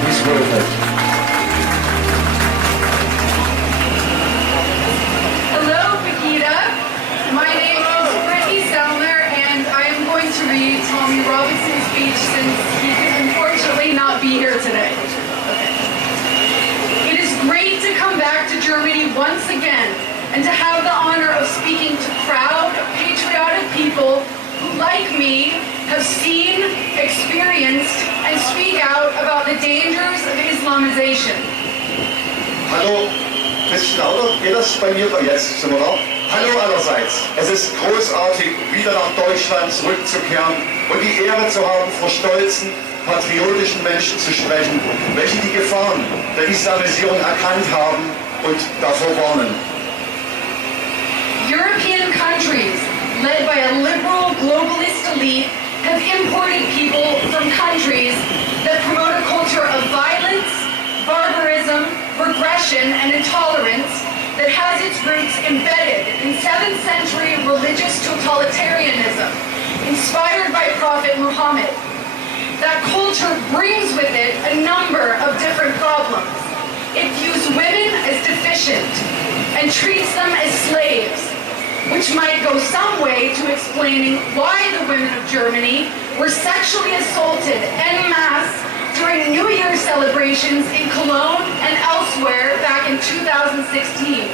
Miss World. Hello, PEGIDA. My name is Brittany and I am going to read Tommy Robinson's speech since he can unfortunately not be here today. It is great to come back to Germany once again and to have the honor of speaking to proud, patriotic people who, like me, have seen, experienced, and speak out about the dangers of Islamization. Hallo, bist du da, oder? Geht das bei mir? Jetzt sind wir da. Hallo allerseits. Es ist großartig, wieder nach Deutschland zurückzukehren und die Ehre zu haben, vor stolzen, patriotischen Menschen zu sprechen, welche die Gefahren der Islamisierung erkannt haben und davor warnen. European countries, led by a liberal globalist elite, have imported people from countries that promote a culture of violence, barbarism, regression, and intolerance that has its roots embedded in 7th century religious totalitarianism, inspired by Prophet Muhammad. That culture brings with it a number of different problems. It views women as deficient and treats them as slaves, which might go some way to explaining why the women of Germany were sexually assaulted en masse during New Year's celebrations in Cologne and elsewhere back in 2016.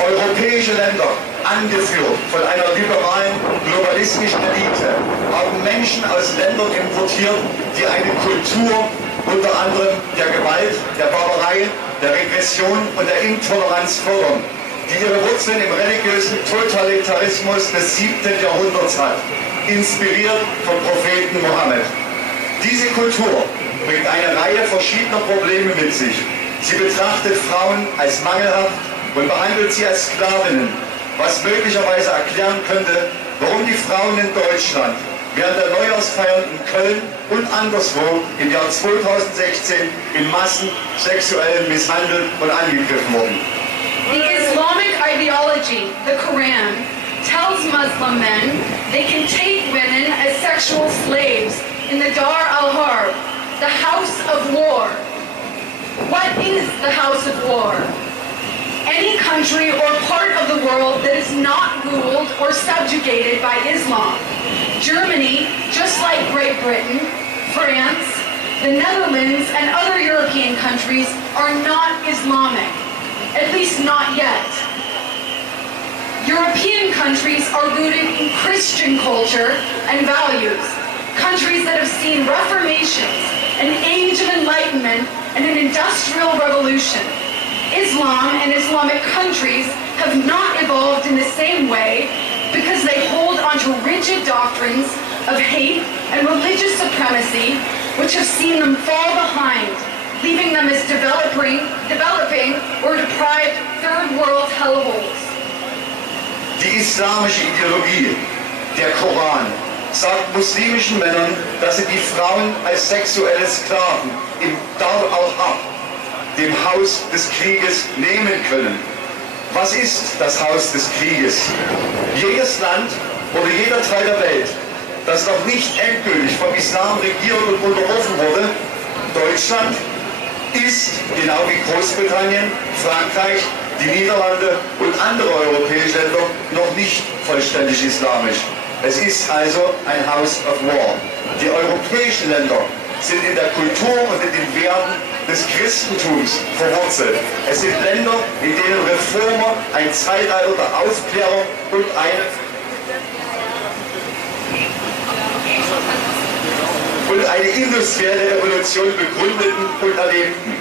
Europäische Länder, angeführt von einer liberalen, globalistischen Elite, haben Menschen aus Ländern importiert, die eine Kultur unter anderem der Gewalt, der Barbarei, der Regression und der Intoleranz fördern, die ihre Wurzeln im religiösen Totalitarismus des 7. Jahrhunderts hat, inspiriert vom Propheten Mohammed. Diese Kultur bringt eine Reihe verschiedener Probleme mit sich. Sie betrachtet Frauen als mangelhaft und behandelt sie als Sklavinnen, was möglicherweise erklären könnte, warum die Frauen in Deutschland während der Neujahrsfeiern in Köln und anderswo im Jahr 2016 in Massen sexuell misshandelt und angegriffen wurden. The Islamic ideology, the Quran, tells Muslim men they can take women as sexual slaves in the Dar al-Harb, the house of war. What is the house of war? Any country or part of the world that is not ruled or subjugated by Islam. Germany, just like Great Britain, France, the Netherlands, and other European countries are not Islamic. At least not yet. European countries are rooted in Christian culture and values. Countries that have seen reformations, an age of enlightenment, and an industrial revolution. Islam and Islamic countries have not evolved in the same way because they hold onto rigid doctrines of hate and religious supremacy, which have seen them fall behind, leaving them as developing or deprived third world hellholes. Die islamische Ideologie, der Koran, sagt muslimischen Männern, dass sie die Frauen als sexuelle Sklaven im Dar al-Harb, dem Haus des Krieges, nehmen können. Was ist das Haus des Krieges? Jedes Land oder jeder Teil der Welt, das noch nicht endgültig vom Islam regiert und unterworfen wurde, Deutschland, ist, genau wie Großbritannien, Frankreich, die Niederlande und andere europäische Länder, noch nicht vollständig islamisch. Es ist also ein House of War. Die europäischen Länder sind in der Kultur und in den Werten des Christentums verwurzelt. Es sind Länder, in denen Reformer ein Zeitalter der Aufklärung und eine industrielle Revolution begründeten und erlebten.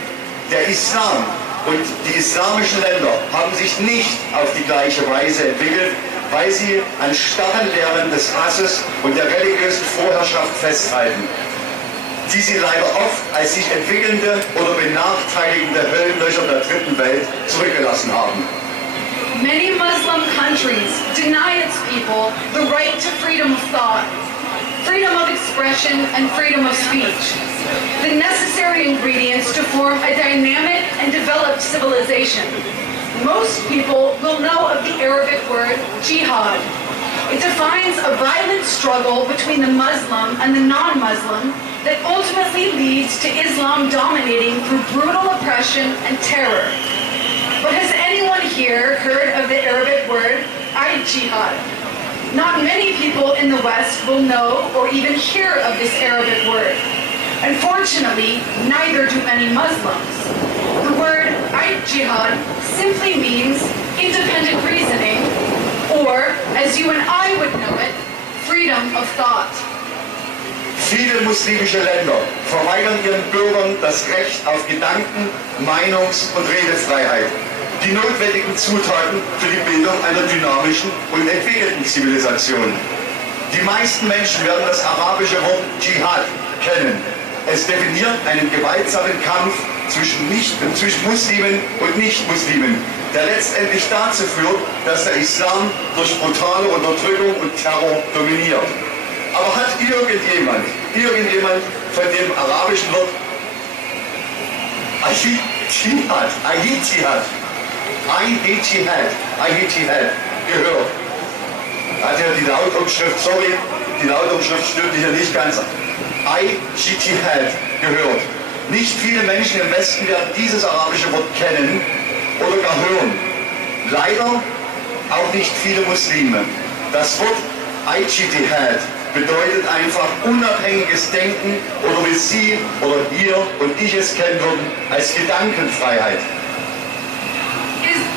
Der Islam und die islamischen Länder haben sich nicht auf die gleiche Weise entwickelt, weil sie an starren Lehren des Hasses und der religiösen Vorherrschaft festhalten, die sie leider oft als sich entwickelnde oder benachteiligende Höllenlöcher der dritten Welt zurückgelassen haben. Many Muslim countries deny its people the right to freedom of thought, freedom of expression, and freedom of speech, the necessary ingredients to form a dynamic and developed civilization. Most people will know of the Arabic word jihad. It defines a violent struggle between the Muslim and the non-Muslim that ultimately ultimately leads to Islam dominating through brutal oppression and terror. But has anyone here heard of the Arabic word jihad? Not many people in the West will know or even hear of this Arabic word. Unfortunately, neither do many Muslims. The word jihad simply means independent reasoning, or, as you and I would know it, freedom of thought. Viele muslimische Länder verweigern ihren Bürgern das Recht auf Gedanken-, Meinungs- und Redefreiheit, die notwendigen Zutaten für die Bildung einer dynamischen und entwickelten Zivilisation. Die meisten Menschen werden das arabische Wort Dschihad kennen. Es definiert einen gewaltsamen Kampf zwischen Muslimen und Nicht-Muslimen, der letztendlich dazu führt, dass der Islam durch brutale Unterdrückung und Terror dominiert. Aber hat irgendjemand von dem arabischen Wort Jihad gehört? Hat ja die Lautumschrift, sorry, die Lautumschrift stimmt hier nicht ganz. Jihad gehört. Nicht viele Menschen im Westen werden dieses arabische Wort kennen oder gar hören. Leider auch nicht viele Muslime. Das Wort Jihad bedeutet einfach unabhängiges Denken oder wie Sie oder ihr und ich es kennen würden, als Gedankenfreiheit.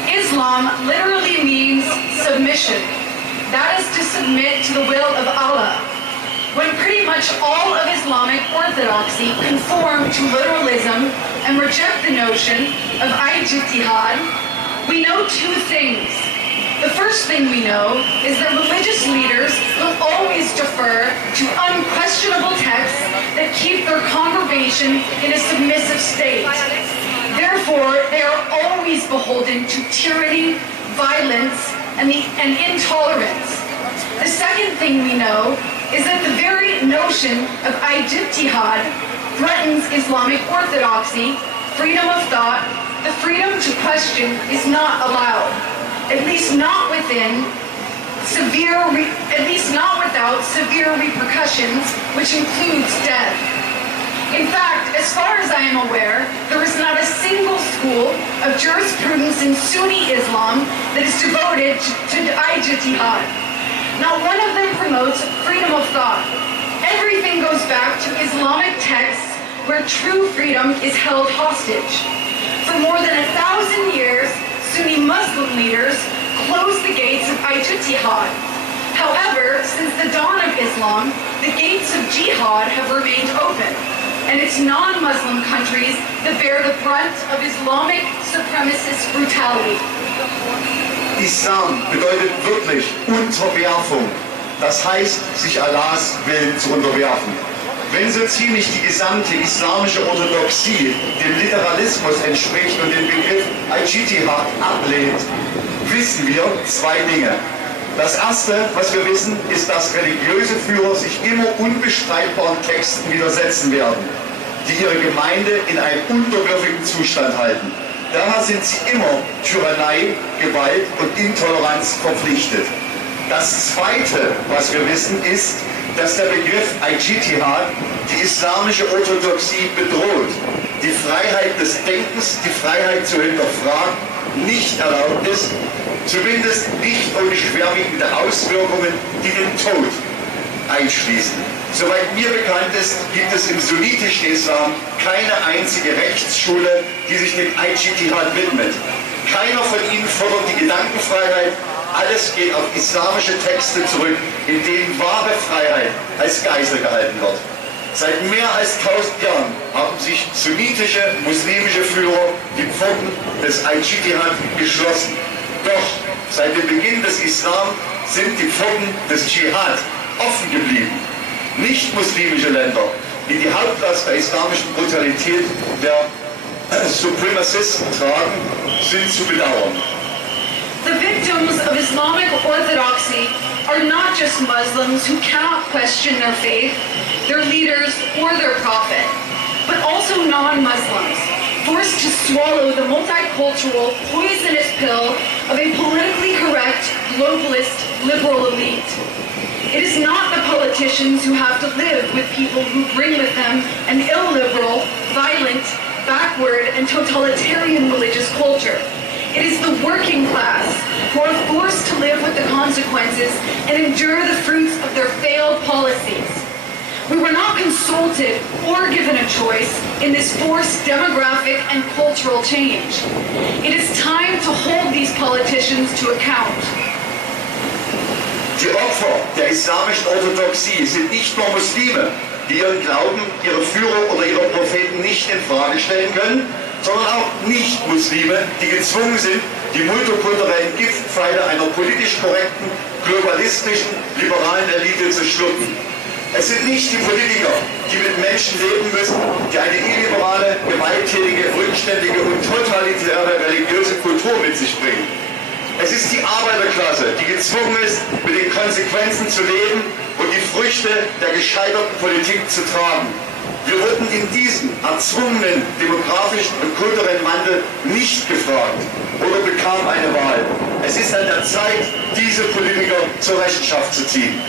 Islam literally means submission. That is to submit to the will of Allah. When pretty much all of Islamic orthodoxy conform to literalism and reject the notion of ijtihad, we know two things. The first thing we know is that religious leaders will always defer to unquestionable texts that keep their congregation in a submissive state. Therefore, they are always beholden to tyranny, violence, and intolerance. The second thing we know is that the very notion of ijtihad threatens Islamic orthodoxy, freedom of thought. The freedom to question is not allowed, at least not without severe repercussions, which includes death. In fact, as far as I am aware, there is not a single school of jurisprudence in Sunni Islam that is devoted to ijtihad. Not one of them promotes freedom of thought. Everything goes back to Islamic texts where true freedom is held hostage. For more than 1,000 years, Sunni Muslim leaders closed the gates of ijtihad. However, since the dawn of Islam, the gates of jihad have remained open, and it's non-Muslim countries that bear the brunt of Islamic supremacist brutality. Islam bedeutet wirklich Unterwerfung. Das heißt, sich Allahs Willen zu unterwerfen. Wenn so ziemlich die gesamte islamische Orthodoxie dem Literalismus entspricht und den Begriff Al-Jihad ablehnt, wissen wir zwei Dinge. Das erste, was wir wissen, ist, dass religiöse Führer sich immer unbestreitbaren Texten widersetzen werden, die ihre Gemeinde in einen unterwürfigen Zustand halten. Daher sind sie immer Tyrannei, Gewalt und Intoleranz verpflichtet. Das Zweite, was wir wissen, ist, dass der Begriff Al-Jihad die islamische Orthodoxie bedroht. Die Freiheit des Denkens, die Freiheit zu hinterfragen, nicht erlaubt ist, zumindest nicht ohne schwerwiegende Auswirkungen, die den Tod einschließen. Soweit mir bekannt ist, gibt es im sunnitischen Islam keine einzige Rechtsschule, die sich dem Al-Jihad widmet. Keiner von ihnen fordert die Gedankenfreiheit. Alles geht auf islamische Texte zurück, in denen wahre Freiheit als Geisel gehalten wird. Seit mehr als 1000 Jahren haben sich sunnitische, muslimische Führer die Pforten des Al-Jihad geschlossen. Doch seit dem Beginn des Islam sind die Pforten des Dschihad offen geblieben. Nicht-muslimische Länder, die die Hauptlast der islamischen Brutalität der Supremacisten tragen, sind zu bedauern. The victims of Islamic orthodoxy are not just Muslims who cannot question their faith, their leaders, or their prophet, but also non-Muslims, forced to swallow the multicultural, poisonous pill of a politically correct, globalist, liberal elite. It is not the politicians who have to live with people who bring with them an illness totalitarian religious culture. It is the working class who are forced to live with the consequences and endure the fruits of their failed policies. We were not consulted or given a choice in this forced demographic and cultural change. It is time to hold these politicians to account. Die Opfer der islamischen Orthodoxie sind nicht nur Muslime, die ihren Glauben, ihre Führer oder ihre Propheten nicht in Frage stellen können, sondern auch Nicht-Muslime, die gezwungen sind, die multikulturellen Giftpfeile einer politisch korrekten, globalistischen, liberalen Elite zu schlucken. Es sind nicht die Politiker, die mit Menschen leben müssen, die eine illiberale, gewalttätige, rückständige und totalitäre religiöse Kultur mit sich bringen. Es ist die Arbeiterklasse, die gezwungen ist, mit den Konsequenzen zu leben und die Früchte der gescheiterten Politik zu tragen. Wir wurden in diesem erzwungenen demografischen und kulturellen Wandel nicht gefragt oder bekamen eine Wahl. Es ist an der Zeit, diese Politiker zur Rechenschaft zu ziehen.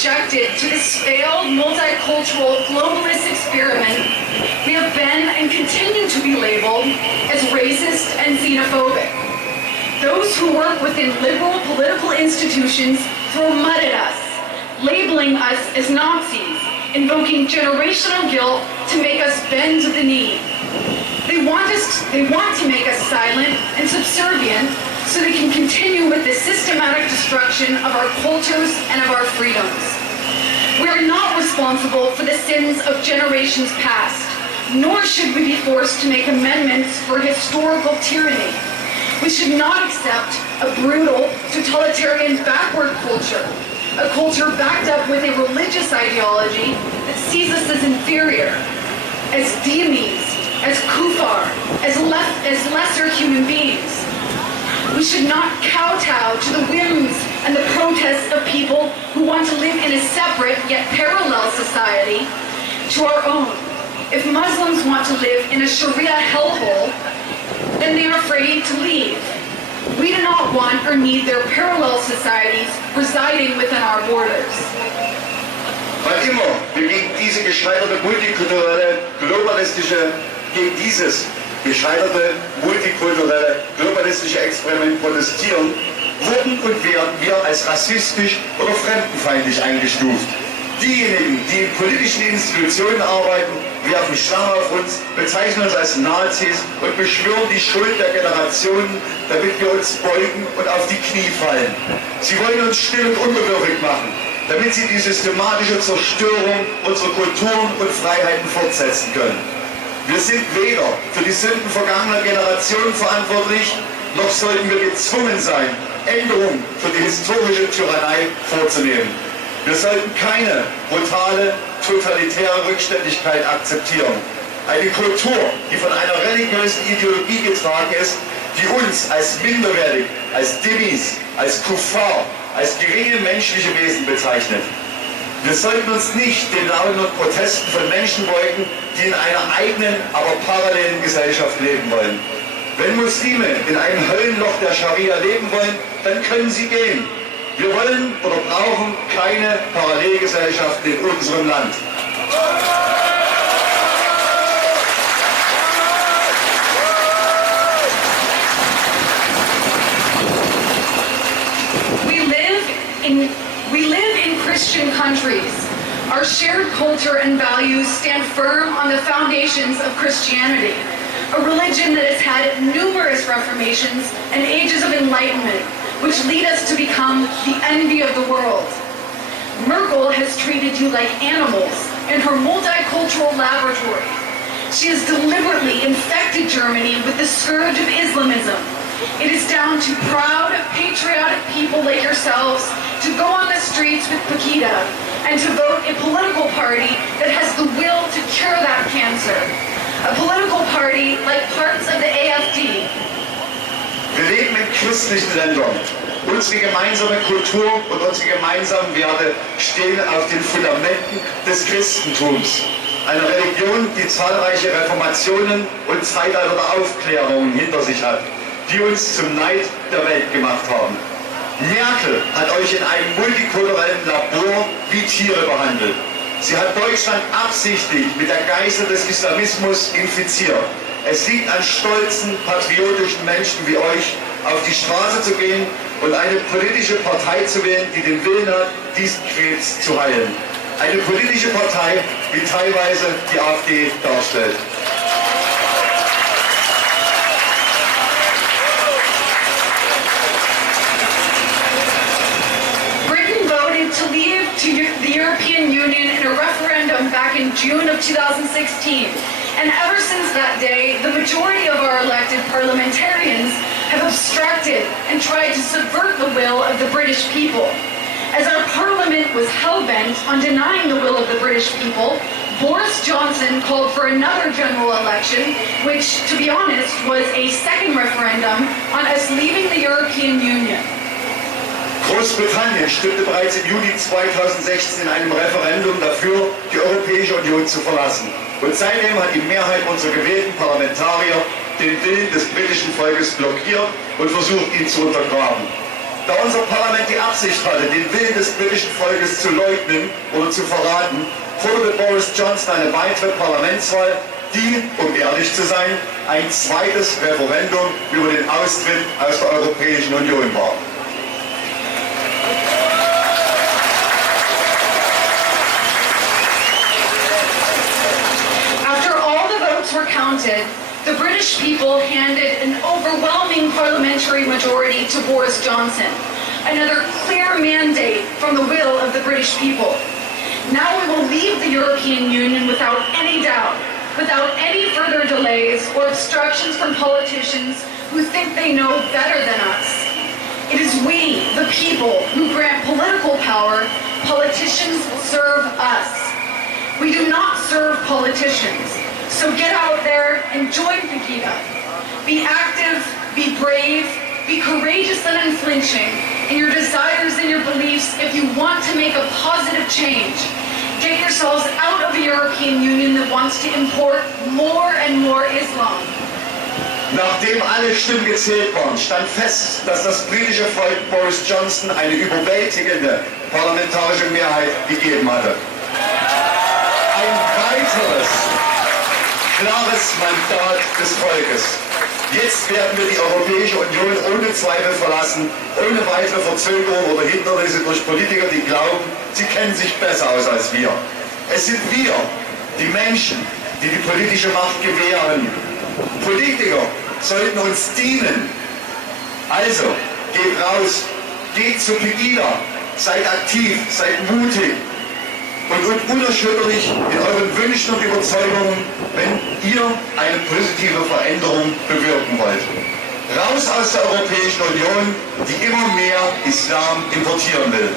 Objected to this failed multicultural globalist experiment, we have been and continue to be labeled as racist and xenophobic. Those who work within liberal political institutions throw mud at us, labeling us as Nazis, invoking generational guilt to make us bend to the knee. They want to make us silent and subservient so they can continue with the systematic destruction of our cultures and of our freedoms. We are not responsible for the sins of generations past, nor should we be forced to make amendments for historical tyranny. We should not accept a brutal, totalitarian backward culture, a culture backed up with a religious ideology that sees us as inferior, as dhimmis, as kuffar, as lesser human beings. We should not kowtow to the whims and the protests of people who want to live in a separate yet parallel society to our own. If Muslims want to live in a Sharia hellhole, then they are afraid to leave. We do not want or need their parallel societies residing within our borders. Wann immer wir gegen diese gescheiterte multikulturelle, gegen dieses gescheiterte multikulturelle, globalistische Experiment protestieren, wurden und werden wir als rassistisch oder fremdenfeindlich eingestuft. Diejenigen, die in politischen Institutionen arbeiten, werfen Schlangen auf uns, bezeichnen uns als Nazis und beschwören die Schuld der Generationen, damit wir uns beugen und auf die Knie fallen. Sie wollen uns still und unbewirrig machen, damit sie die systematische Zerstörung unserer Kulturen und Freiheiten fortsetzen können. Wir sind weder für die Sünden vergangener Generationen verantwortlich, noch sollten wir gezwungen sein, Änderungen für die historische Tyrannei vorzunehmen. Wir sollten keine brutale, totalitäre Rückständigkeit akzeptieren. Eine Kultur, die von einer religiösen Ideologie getragen ist, die uns als minderwertig, als Dhimmis, als Kuffar, als geringe menschliche Wesen bezeichnet. Wir sollten uns nicht den Launen und Protesten von Menschen beugen, die in einer eigenen, aber parallelen Gesellschaft leben wollen. Wenn Muslime in einem Höllenloch der Scharia leben wollen, dann können sie gehen. Wir wollen oder brauchen keine Parallelgesellschaften in unserem Land. We live in Christian countries. Our shared culture and values stand firm on the foundations of Christianity, a religion that has had numerous reformations and ages of enlightenment, which lead us to become the envy of the world. Merkel has treated you like animals in her multicultural laboratory. She has deliberately infected Germany with the scourge of Islamism. It is down to proud, patriotic people like yourselves to go on the streets with PEGIDA and to vote a political party that has the will to cure that cancer. A political party like parts of the AfD. Wir leben in christlichen Ländern. Unsere gemeinsame Kultur und unsere gemeinsamen Werte stehen auf den Fundamenten des Christentums. Eine Religion, die zahlreiche Reformationen und Zeitalter der Aufklärung hinter sich hat, die uns zum Neid der Welt gemacht haben. Merkel hat euch in einem multikulturellen Labor wie Tiere behandelt. Sie hat Deutschland absichtlich mit der Geißel des Islamismus infiziert. Es liegt an stolzen, patriotischen Menschen wie euch, auf die Straße zu gehen und eine politische Partei zu wählen, die den Willen hat, diesen Krebs zu heilen. Eine politische Partei, wie teilweise die AfD darstellt. Britain voted to leave the European Union in a referendum back in June of 2016. And ever since that day, the majority of our elected parliamentarians have obstructed and tried to subvert the will of the British people. As our parliament was hell-bent on denying the will of the British people, Boris Johnson called for another general election, which, to be honest, was a second referendum on us leaving the European Union. Großbritannien stimmte bereits im Juni 2016 in einem Referendum dafür, die Europäische Union zu verlassen. Und seitdem hat die Mehrheit unserer gewählten Parlamentarier den Willen des britischen Volkes blockiert und versucht, ihn zu untergraben. Da unser Parlament die Absicht hatte, den Willen des britischen Volkes zu leugnen oder zu verraten, forderte Boris Johnson eine weitere Parlamentswahl, die, um ehrlich zu sein, ein zweites Referendum über den Austritt aus der Europäischen Union war. Were counted, the British people handed an overwhelming parliamentary majority to Boris Johnson, another clear mandate from the will of the British people. Now we will leave the European Union without any doubt, without any further delays or obstructions from politicians who think they know better than us. It is we, the people, who grant political power. Politicians serve us. We do not serve politicians. So get out there and join PEGIDA. Be active, be brave, be courageous and unflinching in your desires and your beliefs if you want to make a positive change. Get yourselves out of the European Union that wants to import more and more Islam. Nachdem alle Stimmen gezählt waren, stand fest, dass das britische Volk Boris Johnson eine überwältigende parlamentarische Mehrheit gegeben hatte. Ein weiteres klares Mandat des Volkes. Jetzt werden wir die Europäische Union ohne Zweifel verlassen, ohne weitere Verzögerung oder Hindernisse durch Politiker, die glauben, sie kennen sich besser aus als wir. Es sind wir, die Menschen, die die politische Macht gewähren. Politiker sollten uns dienen. Also, geht raus, geht zu PEGIDA, seid aktiv, seid mutig und unerschütterlich in euren Wünschen und Überzeugungen, wenn ihr eine positive Veränderung bewirken wollt. Raus aus der Europäischen Union, die immer mehr Islam importieren will.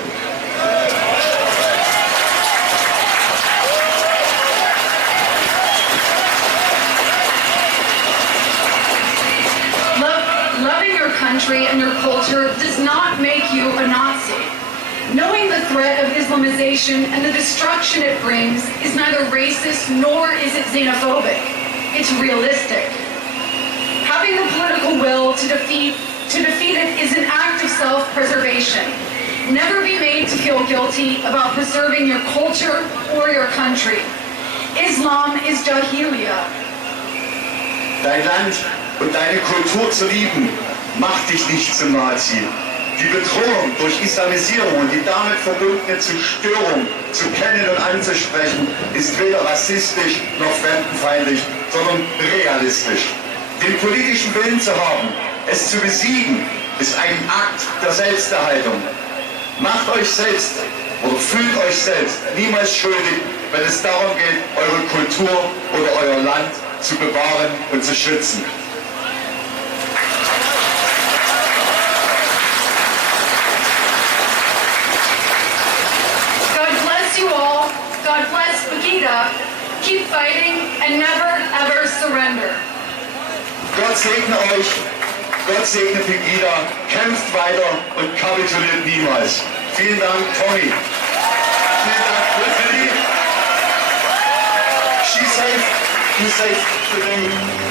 Loving your country and your culture does not make you a Nazi. Knowing the threat of Islamization and the destruction it brings is neither racist nor is it xenophobic. It's realistic. Having the political will to defeat it is an act of self-preservation. Never be made to feel guilty about preserving your culture or your country. Islam is Jahiliyyah. Dein Land und deine Kultur zu lieben, macht dich nicht zum Nazi. Die Bedrohung durch Islamisierung und die damit verbundene Zerstörung zu kennen und anzusprechen, ist weder rassistisch noch fremdenfeindlich, sondern realistisch. Den politischen Willen zu haben, es zu besiegen, ist ein Akt der Selbsterhaltung. Macht euch selbst oder fühlt euch selbst niemals schuldig, wenn es darum geht, eure Kultur oder euer Land zu bewahren und zu schützen. God bless PEGIDA. Keep fighting and never ever surrender. Gott segne euch, Gott segne PEGIDA, kämpft weiter und kapituliert niemals. Vielen Dank, Tommy. Vielen Dank, Brittany. She saved the day.